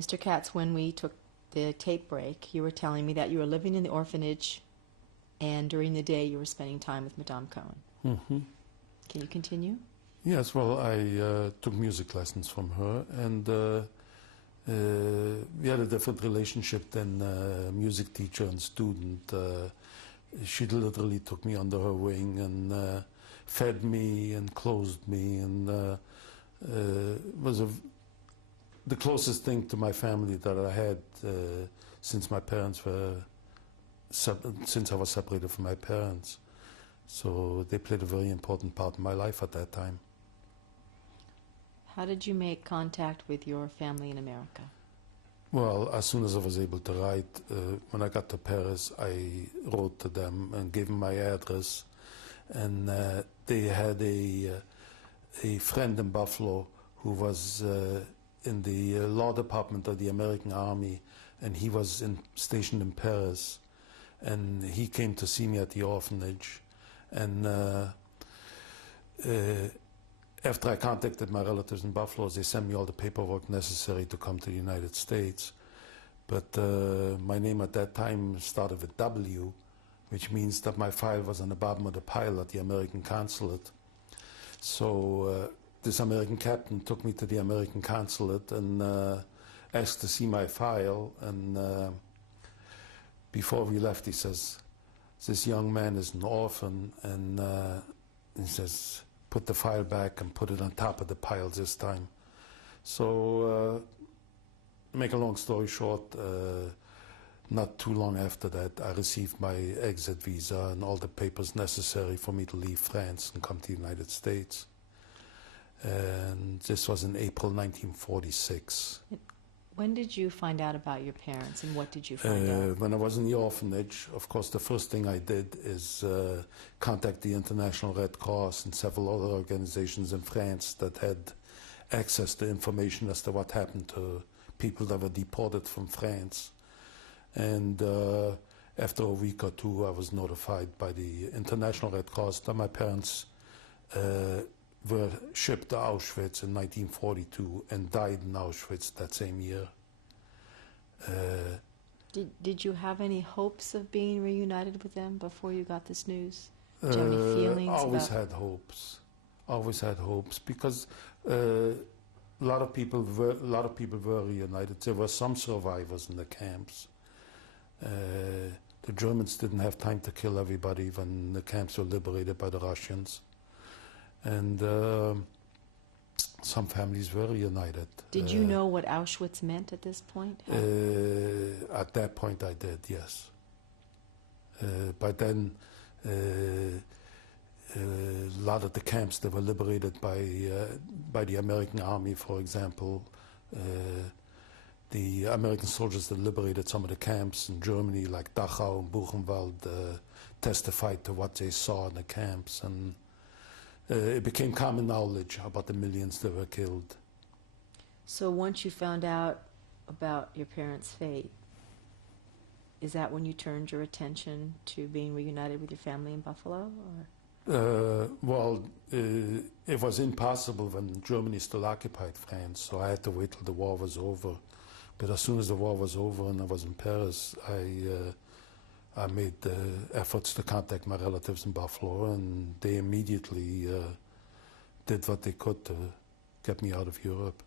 Mr. Katz, when we took the tape break, you were telling me that you were living in the orphanage and during the day you were spending time with Madame Cohen. Mm-hmm. Can you continue? Yes, well, I took music lessons from her, and we had a different relationship than music teacher and student. She literally took me under her wing and fed me and clothed me, and was the closest thing to my family that I had since my parents were since I was separated from my parents. So they played a very important part in my life at that time. How did you make contact with your family in America? Well, as soon as I was able to write, when I got to Paris, I wrote to them and gave them my address. And they had a friend in Buffalo who was in the law department of the American Army, and he was stationed in Paris. And he came to see me at the orphanage. And after I contacted my relatives in Buffalo, they sent me all the paperwork necessary to come to the United States. But my name at that time started with W, which means that my file was on the bottom of the pile at the American consulate. So this American captain took me to the American consulate and asked to see my file. And before we left, he says, "This young man is an orphan," and he says, "Put the file back and put it on top of the pile this time." So, make a long story short, not too long after that, I received my exit visa and all the papers necessary for me to leave France and come to the United States. And this was in April 1946. When did you find out about your parents, and what did you find out? When I was in the orphanage, of course, the first thing I did is contact the International Red Cross and several other organizations in France that had access to information as to what happened to people that were deported from France. And after a week or two, I was notified by the International Red Cross that my parents were shipped to Auschwitz in 1942 and died in Auschwitz that same year. Did you have any hopes of being reunited with them before you got this news? Did you have any feelings always about... had hopes. Always had hopes, because a lot of people were reunited. There were some survivors in the camps. The Germans didn't have time to kill everybody when the camps were liberated by the Russians. And some families were reunited. Did you know what Auschwitz meant at this point? At that point I did, yes. By then, a lot of the camps that were liberated by the American Army, for example, the American soldiers that liberated some of the camps in Germany, like Dachau and Buchenwald, testified to what they saw in the camps. And it became common knowledge about the millions that were killed. So once you found out about your parents' fate, is that when you turned your attention to being reunited with your family in Buffalo? Or? Well, it was impossible when Germany still occupied France, so I had to wait till the war was over. But as soon as the war was over and I was in Paris, I made efforts to contact my relatives in Buffalo, and they immediately did what they could to get me out of Europe.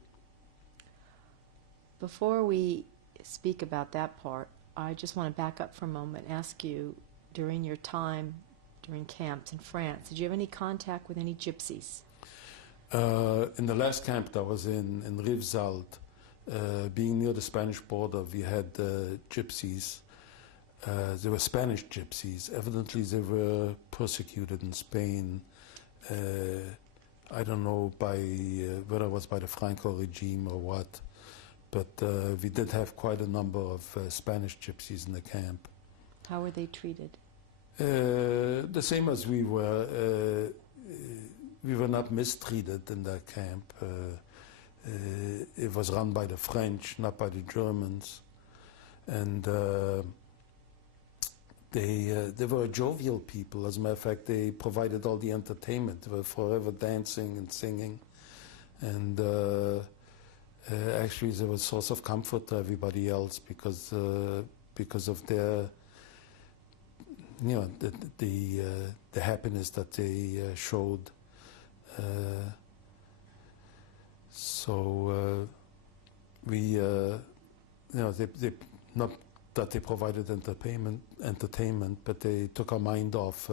Before we speak about that part, I just want to back up for a moment and ask you, during your time during camps in France, did you have any contact with any gypsies? In the last camp that I was in Rivesaltes, being near the Spanish border, we had gypsies. They were Spanish gypsies. Evidently, they were persecuted in Spain. I don't know whether it was by the Franco regime or what, but we did have quite a number of Spanish gypsies in the camp. How were they treated? The same as we were. We were not mistreated in that camp. It was run by the French, not by the Germans. And they were jovial people. As a matter of fact, they provided all the entertainment. They were forever dancing and singing. And Actually, they were a source of comfort to everybody else because of their, the happiness that they showed. So we, they not that they provided entertainment, but they took our mind off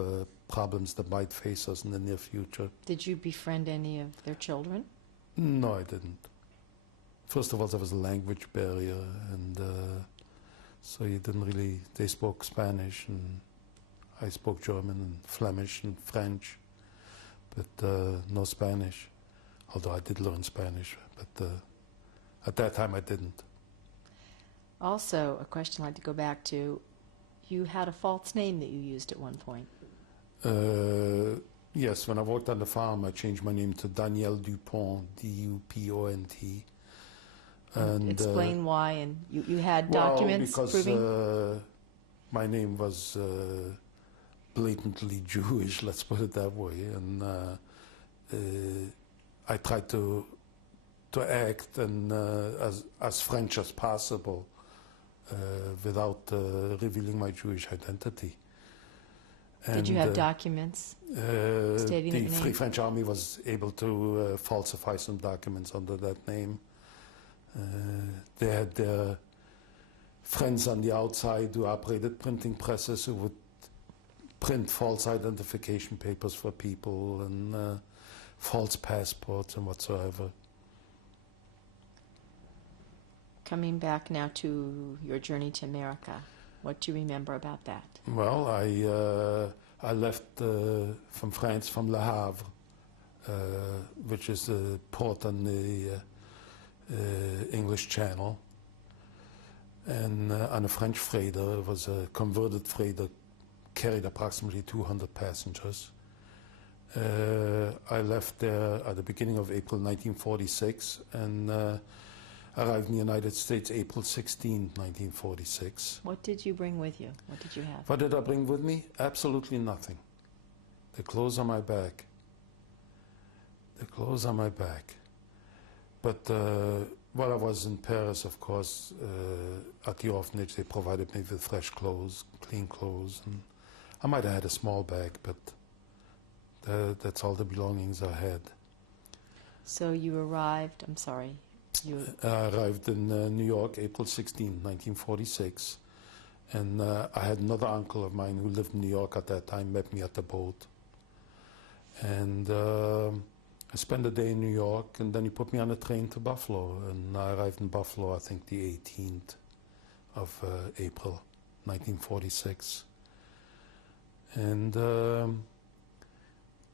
problems that might face us in the near future. Did you befriend any of their children? No, I didn't. First of all, there was a language barrier, and so you didn't really. They spoke Spanish, and I spoke German and Flemish and French, but no Spanish. Although I did learn Spanish, but at that time I didn't. Also, a question I'd like to go back to, you had a false name that you used at one point. Yes, when I worked on the farm, I changed my name to Daniel Dupont, D-U-P-O-N-T. And explain why, and you had documents proving? Because my name was blatantly Jewish, let's put it that way, and I tried to act and as French as possible without revealing my Jewish identity. And did you have documents stating the your Free name? French Army was able to falsify some documents under that name. They had their friends on the outside who operated printing presses who would print false identification papers for people and false passports and whatsoever. Coming back now to your journey to America, what do you remember about that? Well, I left from France, from Le Havre, which is a port on the English Channel, and on a French freighter. It was a converted freighter, carried approximately 200 passengers. I left there at the beginning of April 1946 and arrived in the United States April 16, 1946. What did you bring with you? What did you have? What did I bring with me? Absolutely nothing. The clothes on my back. The clothes on my back. But while I was in Paris, of course, at the orphanage, they provided me with fresh clothes, clean clothes, and I might have had a small bag, but that's all the belongings I had. So you arrived, I'm sorry. I arrived in New York April 16, 1946, and I had another uncle of mine who lived in New York at that time, met me at the boat. And I spent a day in New York, and then he put me on a train to Buffalo, and I arrived in Buffalo, I think, the 18th of April, 1946. And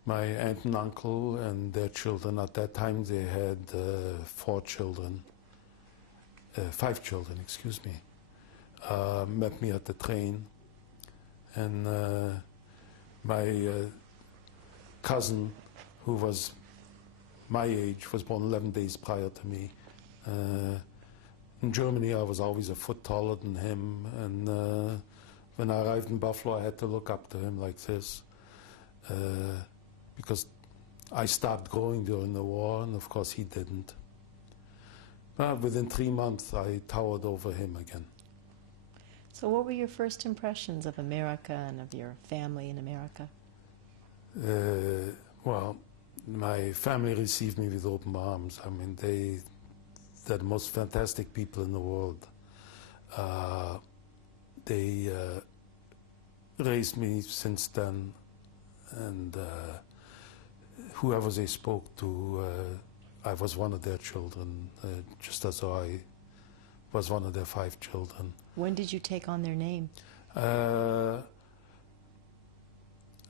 my aunt and uncle and their children, at that time they had 5 children, met me at the train. And my cousin, who was my age, was born 11 days prior to me. In Germany, I was always a foot taller than him, and when I arrived in Buffalo, I had to look up to him like this, because I stopped growing during the war, and of course he didn't. But within 3 months, I towered over him again. So what were your first impressions of America and of your family in America? Well, my family received me with open arms. I mean, they're the most fantastic people in the world. They raised me since then, and whoever they spoke to, I was one of their children, just as though I was one of their 5 children. When did you take on their name?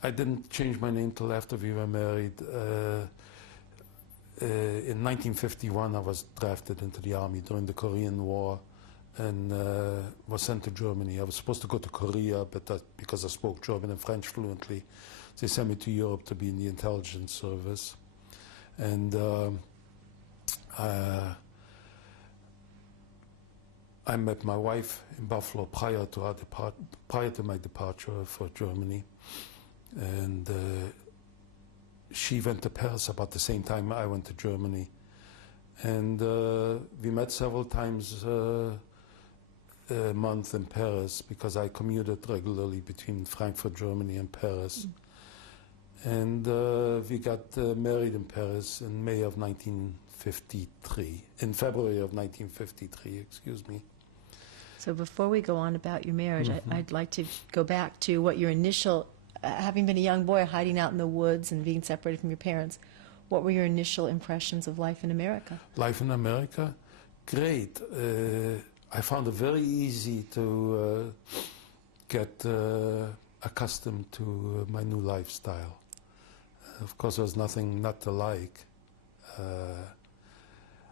I didn't change my name till after we were married. In 1951, I was drafted into the army during the Korean War and was sent to Germany. I was supposed to go to Korea, but because I spoke German and French fluently, they sent me to Europe to be in the intelligence service. And I met my wife in Buffalo prior to my departure for Germany. And she went to Paris about the same time I went to Germany. And we met several times a month in Paris because I commuted regularly between Frankfurt, Germany and Paris. And we got married in Paris in May of 1953, in February of 1953, excuse me. So before we go on about your marriage, I'd like to go back to what your initial, having been a young boy hiding out in the woods and being separated from your parents, what were your initial impressions of life in America? Life in America? Great. I found it very easy to get accustomed to my new lifestyle. Of course, there's nothing not to like.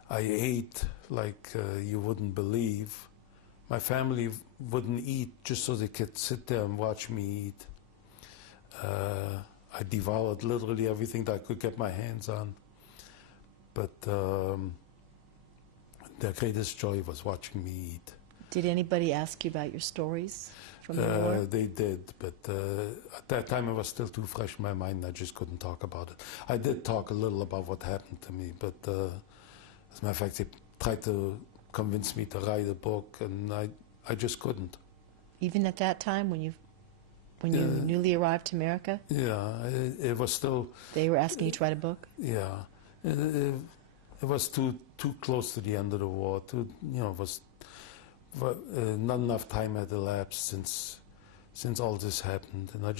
I ate like you wouldn't believe. My family wouldn't eat just so they could sit there and watch me eat. I devoured literally everything that I could get my hands on. But their greatest joy was watching me eat. Did anybody ask you about your stories from the war? They did, but at that time it was still too fresh in my mind. I just couldn't talk about it. I did talk a little about what happened to me, but as a matter of fact, they tried to convince me to write a book, and I just couldn't. Even at that time, when you newly arrived to America? Yeah, it was still... They were asking you to write a book? Yeah. It was too close to the end of the war. It was not enough time had elapsed since all this happened, and I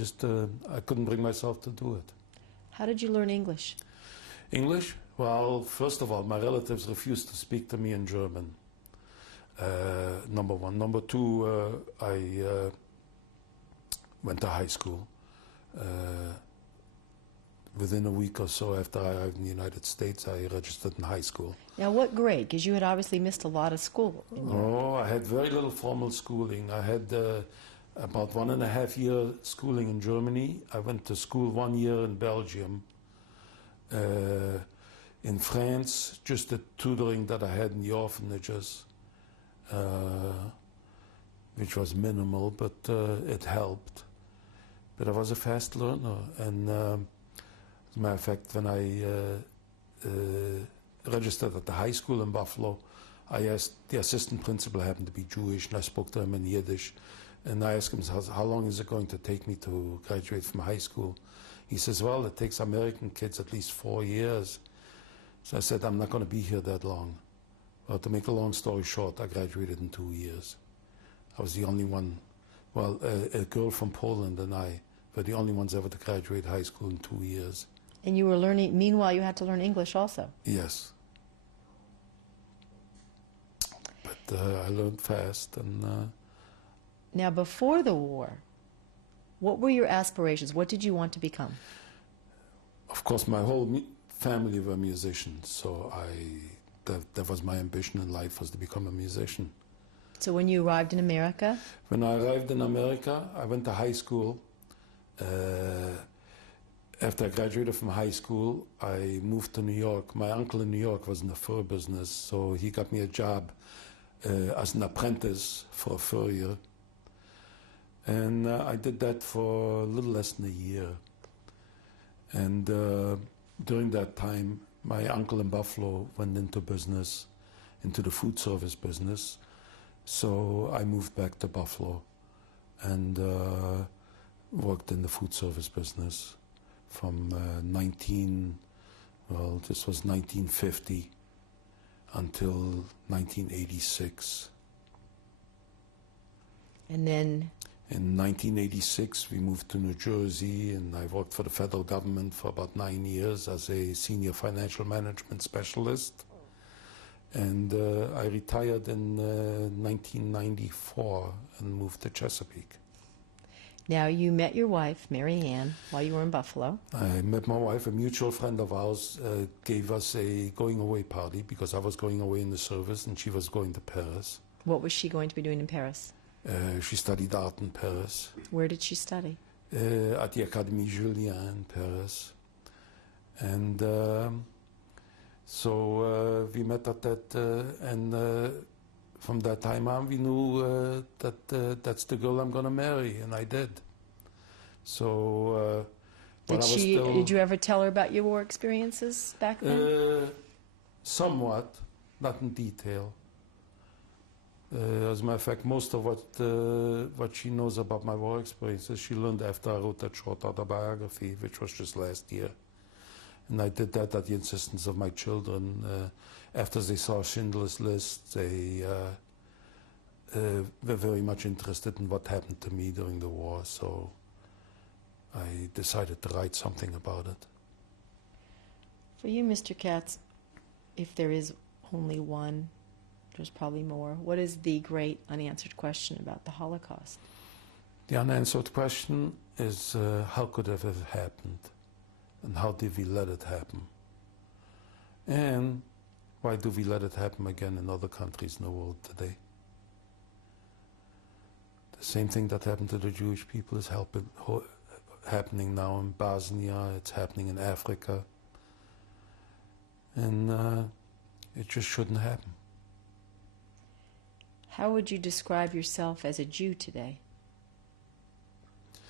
couldn't bring myself to do it. How did you learn English? English? Well, first of all, my relatives refused to speak to me in German. Number one. Number two, I went to high school. Within a week or so after I arrived in the United States, I registered in high school. Now, what grade? Because you had obviously missed a lot of school. Oh, I had very little formal schooling. I had about 1.5 year schooling in Germany. I went to school 1 year in Belgium. In France, just the tutoring that I had in the orphanages, which was minimal, but it helped. But I was a fast learner, and as a matter of fact, when I registered at the high school in Buffalo, I asked, the assistant principal happened to be Jewish, and I spoke to him in Yiddish, and I asked him, how long is it going to take me to graduate from high school? He says, well, it takes American kids at least 4 years. So I said, I'm not going to be here that long. Well, to make a long story short, I graduated in 2 years. I was the only one, well, a girl from Poland and I were the only ones ever to graduate high school in 2 years. And you were learning, meanwhile you had to learn English also? Yes. But I learned fast. And now, before the war, what were your aspirations? What did you want to become? Of course, my whole family were musicians, so that was my ambition in life, was to become a musician. So when you arrived in America? When I arrived in America, I went to high school. After I graduated from high school, I moved to New York. My uncle in New York was in the fur business, so he got me a job as an apprentice for a furrier. And I did that for a little less than a year. And during that time, my uncle in Buffalo went into business, into the food service business. So I moved back to Buffalo and worked in the food service business from this was 1950 until 1986. And then? In 1986, we moved to New Jersey, and I worked for the federal government for about 9 years as a senior financial management specialist. And I retired in 1994 and moved to Chesapeake. Now, you met your wife, Mary Ann, while you were in Buffalo. I met my wife. A mutual friend of ours gave us a going-away party because I was going away in the service and she was going to Paris. What was she going to be doing in Paris? She studied art in Paris. Where did she study? At the Académie Julien in Paris. And so we met at that, and from that time on we knew that that's the girl I'm going to marry, and I did. So did you ever tell her about your war experiences back then? somewhat, not in detail. As a matter of fact, most of what she knows about my war experiences, she learned after I wrote that short autobiography, which was just last year. And I did that at the insistence of my children. After they saw Schindler's List, they were very much interested in what happened to me during the war, so I decided to write something about it. For you, Mr. Katz, if there is only one, there's probably more, what is the great unanswered question about the Holocaust? The unanswered question is how could it have happened? And how did we let it happen? And why do we let it happen again in other countries in the world today? The same thing that happened to the Jewish people is happening now in Bosnia, it's happening in Africa. And it just shouldn't happen. How would you describe yourself as a Jew today?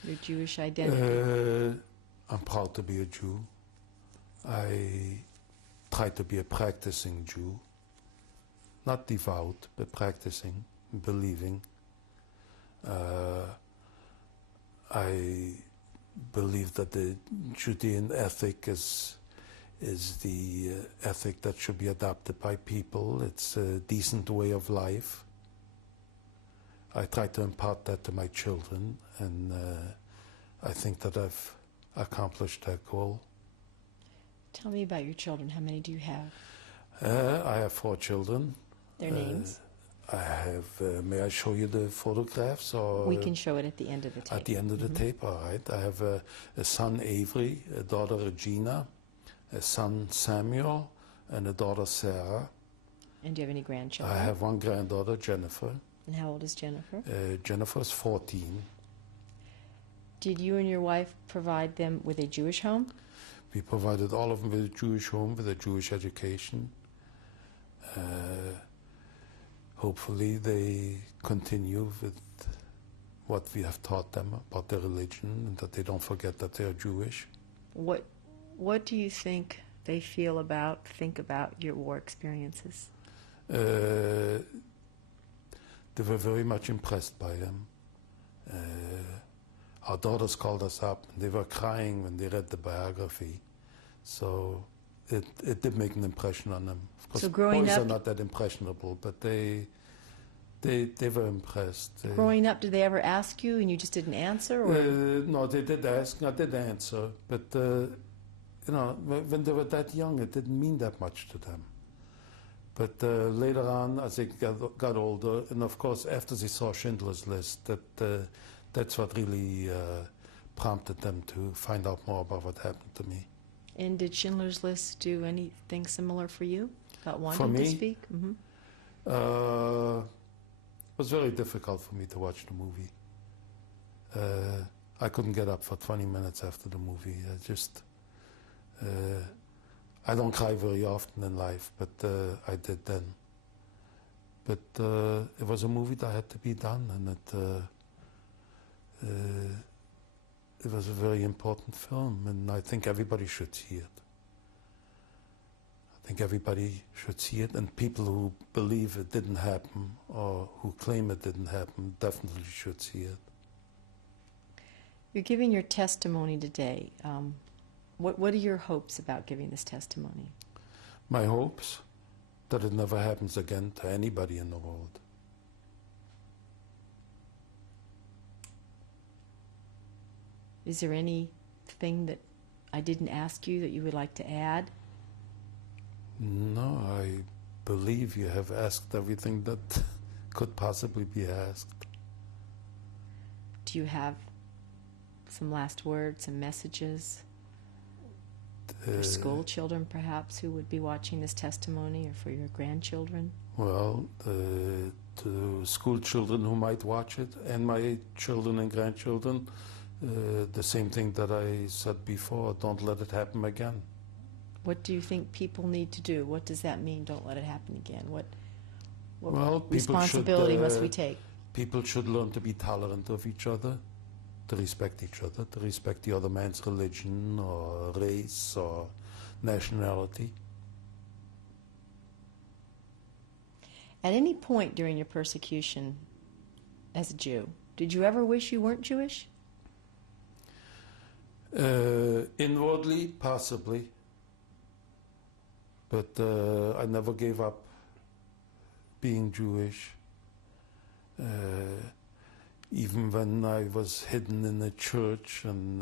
Your Jewish identity? I'm proud to be a Jew. I try to be a practicing Jew. Not devout, but practicing, believing. I believe that the Judean ethic is the ethic that should be adopted by people. It's a decent way of life. I try to impart that to my children, and I think that I've accomplished that goal. Tell me about your children. How many do you have? I have 4 children. Their names? I have, may I show you the photographs? Or We can show it at the end of the tape. At the end of the tape, all right. I have a son, Avery, a daughter, Regina, a son, Samuel, and a daughter, Sarah. And do you have any grandchildren? I have one granddaughter, Jennifer. And how old is Jennifer? Jennifer is 14. Did you and your wife provide them with a Jewish home? We provided all of them with a Jewish home, with a Jewish education. Hopefully they continue with what we have taught them about their religion, and that they don't forget that they're Jewish. What do you think they think about your war experiences? They were very much impressed by them. Our daughters called us up, and they were crying when they read the biography. So it did make an impression on them. Of course, so growing boys up, are not that impressionable, but they were impressed. Growing up, did they ever ask you and you just didn't answer? Or? No, they did ask, I did answer, but you know, when they were that young, it didn't mean that much to them. But later on, as they got older, and of course after they saw Schindler's List, that's what really prompted them to find out more about what happened to me. And did Schindler's List do anything similar for you about wanting for me, to speak? Mm-hmm. It was very difficult for me to watch the movie. I couldn't get up for 20 minutes after the movie. I don't cry very often in life, but I did then. But it was a movie that had to be done, and it was a very important film, and I think everybody should see it. I think everybody should see it, and people who believe it didn't happen or who claim it didn't happen definitely should see it. You're giving your testimony today. What are your hopes about giving this testimony? My hopes that it never happens again to anybody in the world. Is there anything that I didn't ask you that you would like to add? No, I believe you have asked everything that could possibly be asked. Do you have some last words, some messages for school children perhaps who would be watching this testimony, or for your grandchildren? Well, to school children who might watch it, and my children and grandchildren, the same thing that I said before, don't let it happen again. What do you think people need to do? What does that mean, don't let it happen again? What Well, responsibility must we take? People should learn to be tolerant of each other, to respect each other, to respect the other man's religion or race or nationality. At any point during your persecution as a Jew, did you ever wish you weren't Jewish? Inwardly, possibly. But I never gave up being Jewish. Even when I was hidden in a church and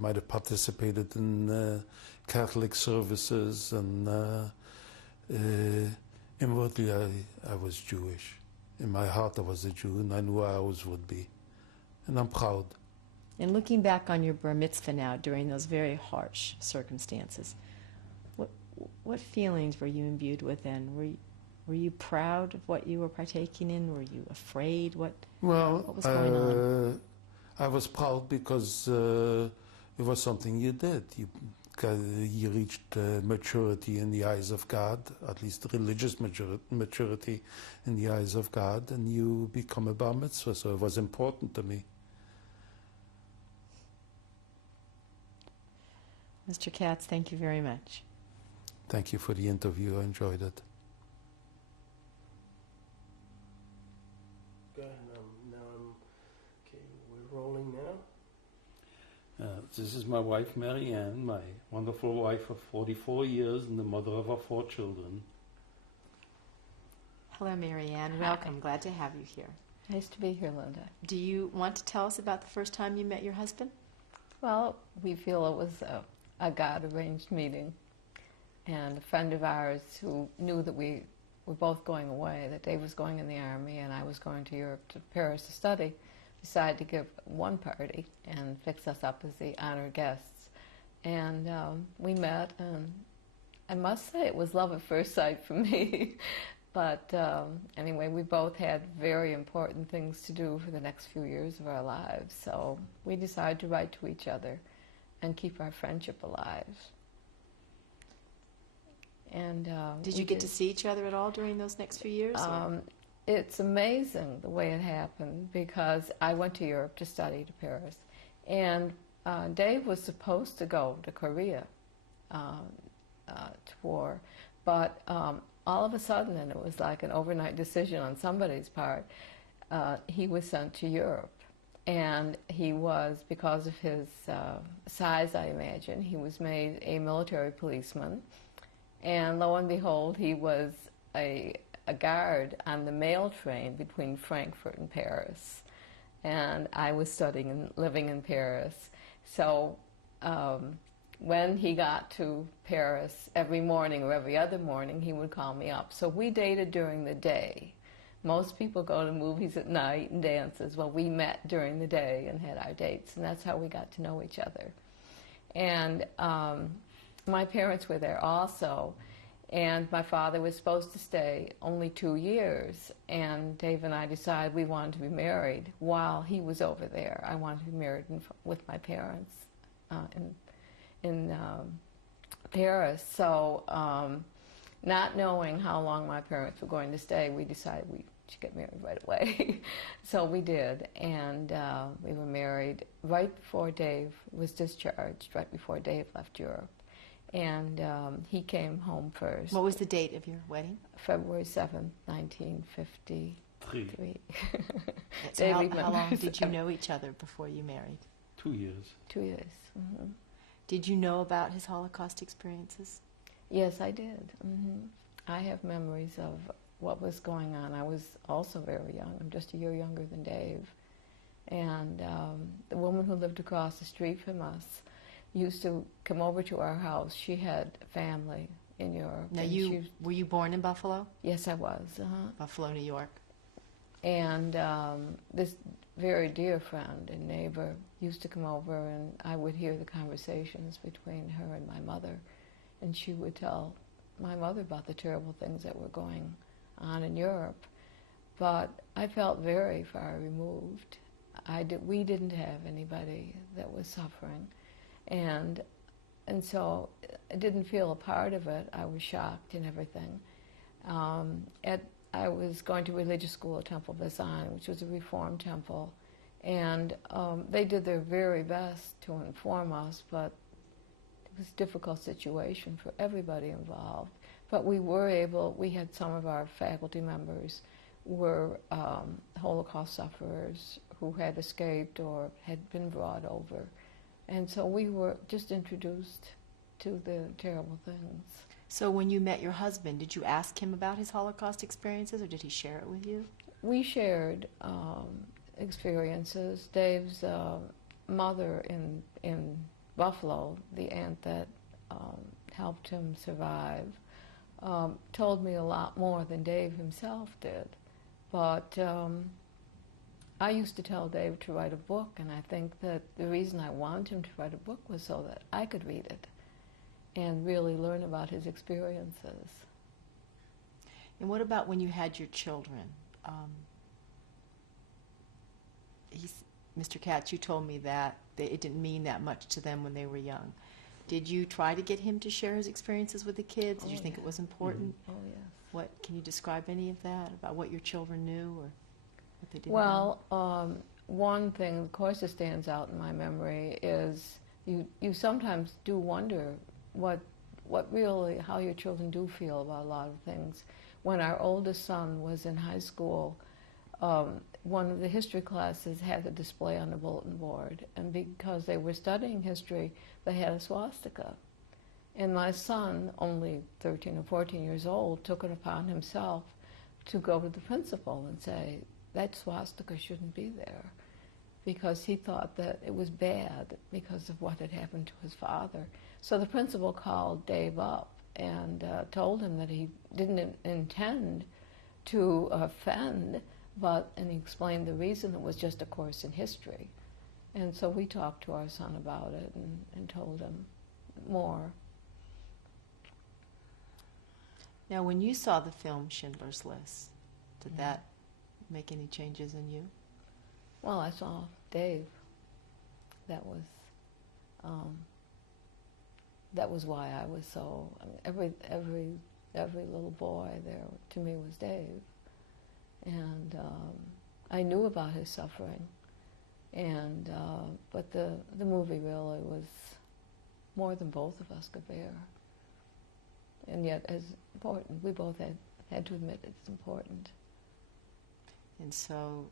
might have participated in Catholic services, and inwardly I was Jewish. In my heart I was a Jew, and I knew I always would be. And I'm proud. And looking back on your bar mitzvah now during those very harsh circumstances, what feelings were you imbued with then? Were you proud of what you were partaking in? Were you afraid? What was going on? I was proud because it was something you did. You reached maturity in the eyes of God, at least religious maturity in the eyes of God, and you become a bar mitzvah, so it was important to me. Mr. Katz, thank you very much. Thank you for the interview. I enjoyed it. Go ahead. Okay, we're rolling now. This is my wife, Marianne, my wonderful wife of 44 years and the mother of our 4 children. Hello, Marianne. Welcome. Glad to have you here. Nice to be here, Linda. Do you want to tell us about the first time you met your husband? Well, we feel it was a God-arranged meeting. And a friend of ours who knew that we were both going away, that Dave was going in the Army and I was going to Europe, to Paris to study, decided to give one party and fix us up as the honored guests. And we met, and I must say it was love at first sight for me. But anyway, we both had very important things to do for the next few years of our lives. So we decided to write to each other and keep our friendship alive. And did you get to see each other at all during those next few years? It's amazing the way it happened, because I went to Europe to study, to Paris, and Dave was supposed to go to Korea to war, but all of a sudden, and it was like an overnight decision on somebody's part, he was sent to Europe. And he was, because of his size, I imagine, he was made a military policeman. And lo and behold, he was a guard on the mail train between Frankfurt and Paris. And I was studying and living in Paris. So when he got to Paris, every morning or every other morning, he would call me up. So we dated during the day. Most people go to movies at night and dances. Well, we met during the day and had our dates, and that's how we got to know each other. And my parents were there also, and my father was supposed to stay only 2 years, and Dave and I decided we wanted to be married while he was over there. I wanted to be married with my parents in Paris. So not knowing how long my parents were going to stay, we decided we should get married right away. So we did, and we were married right before Dave was discharged, right before Dave left Europe. And he came home first. What was the date of your wedding? February 7th, 1953. So how long did you know each other before you married? 2 years. 2 years. Mm-hmm. Did you know about his Holocaust experiences? Yes, I did. Mm-hmm. I have memories of what was going on. I was also very young. I'm just a year younger than Dave. And the woman who lived across the street from us used to come over to our house. She had family in Europe. Now, were you born in Buffalo? Yes, I was. Buffalo, New York. And this very dear friend and neighbor used to come over, and I would hear the conversations between her and my mother. And she would tell my mother about the terrible things that were going on in Europe. But I felt very far removed. We didn't have anybody that was suffering. And so I didn't feel a part of it. I was shocked and everything. I was going to religious school at Temple Bazan, which was a Reformed temple. And they did their very best to inform us, but it was a difficult situation for everybody involved. But we had some of our faculty members were Holocaust sufferers who had escaped or had been brought over. And so we were just introduced to the terrible things. So when you met your husband, did you ask him about his Holocaust experiences, or did he share it with you? We shared experiences. Dave's mother in Buffalo, the aunt that helped him survive, told me a lot more than Dave himself did. But I used to tell Dave to write a book, and I think that the reason I wanted him to write a book was so that I could read it and really learn about his experiences. And what about when you had your children? Mr. Katz, you told me that it didn't mean that much to them when they were young. Did you try to get him to share his experiences with the kids? Did you think it was important? Oh, yes. What can you describe any of that about what your children knew or what they didn't know? Well, one thing, of course, that stands out in my memory is you sometimes do wonder what really, how your children do feel about a lot of things. When our oldest son was in high school, one of the history classes had a display on the bulletin board, and because they were studying history, they had a swastika. And my son, only 13 or 14 years old, took it upon himself to go to the principal and say, that swastika shouldn't be there, because he thought that it was bad because of what had happened to his father. So the principal called Dave up and told him that he didn't intend to offend, and he explained the reason. It was just a course in history. And so we talked to our son about it and told him more. Now, when you saw the film Schindler's List, did that make any changes in you? Well, I saw Dave. That was why I was so. I mean, every little boy there to me was Dave, and I knew about his suffering, and but the movie really was more than both of us could bear, and yet as important. We both had to admit it's important. And so,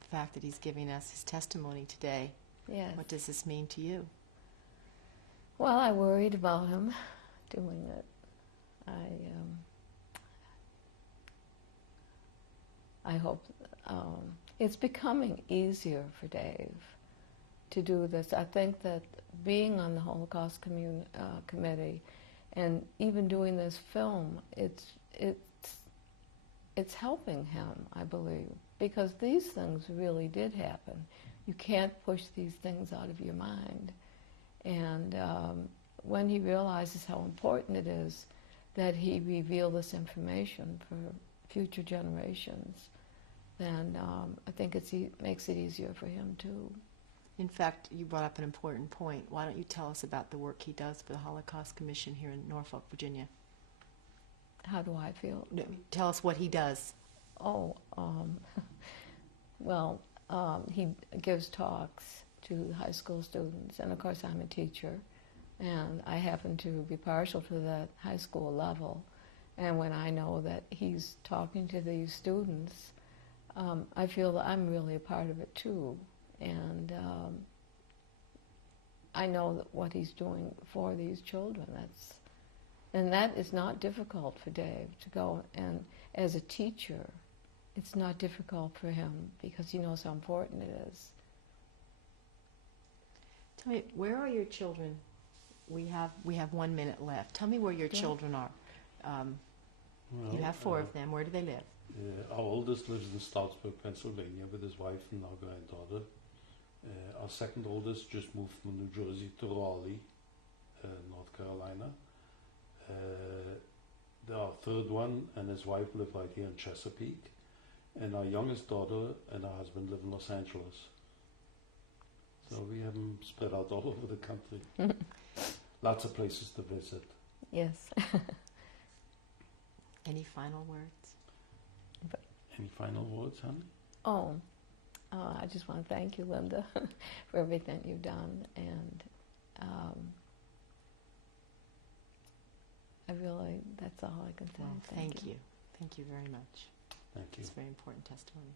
the fact that he's giving us his testimony today, Yes. what does this mean to you? Well, I worried about him doing it. I hope it's becoming easier for Dave to do this. I think that being on the Holocaust committee and even doing this film, it's helping him, I believe, because these things really did happen. You can't push these things out of your mind. And when he realizes how important it is that he reveal this information for future generations, then I think it makes it easier for him too. In fact, you brought up an important point. Why don't you tell us about the work he does for the Holocaust Commission here in Norfolk, Virginia? How do I feel? No, tell us what he does. Oh, well, he gives talks to high school students, and of course I'm a teacher, and I happen to be partial to that high school level. And when I know that he's talking to these students, I feel that I'm really a part of it too. And I know that what he's doing for these children, that is not difficult for Dave to go. And as a teacher, it's not difficult for him because he knows how important it is. Tell me, where are your children? We have 1 minute left. Tell me where your children are. Well, You have 4 of them. Where do they live? Our oldest lives in Stroudsburg, Pennsylvania, with his wife and our granddaughter. Our second oldest just moved from New Jersey to Raleigh, North Carolina. Our third one and his wife live right here in Chesapeake. And our youngest daughter and her husband live in Los Angeles. So we have them spread out all over the country. Lots of places to visit. Yes. Any final words? Any final words, honey? Oh, I just want to thank you, Linda, for everything you've done, and that's all I can say. Well, thank you. Thank you very much. Thank you. It's a very important testimony.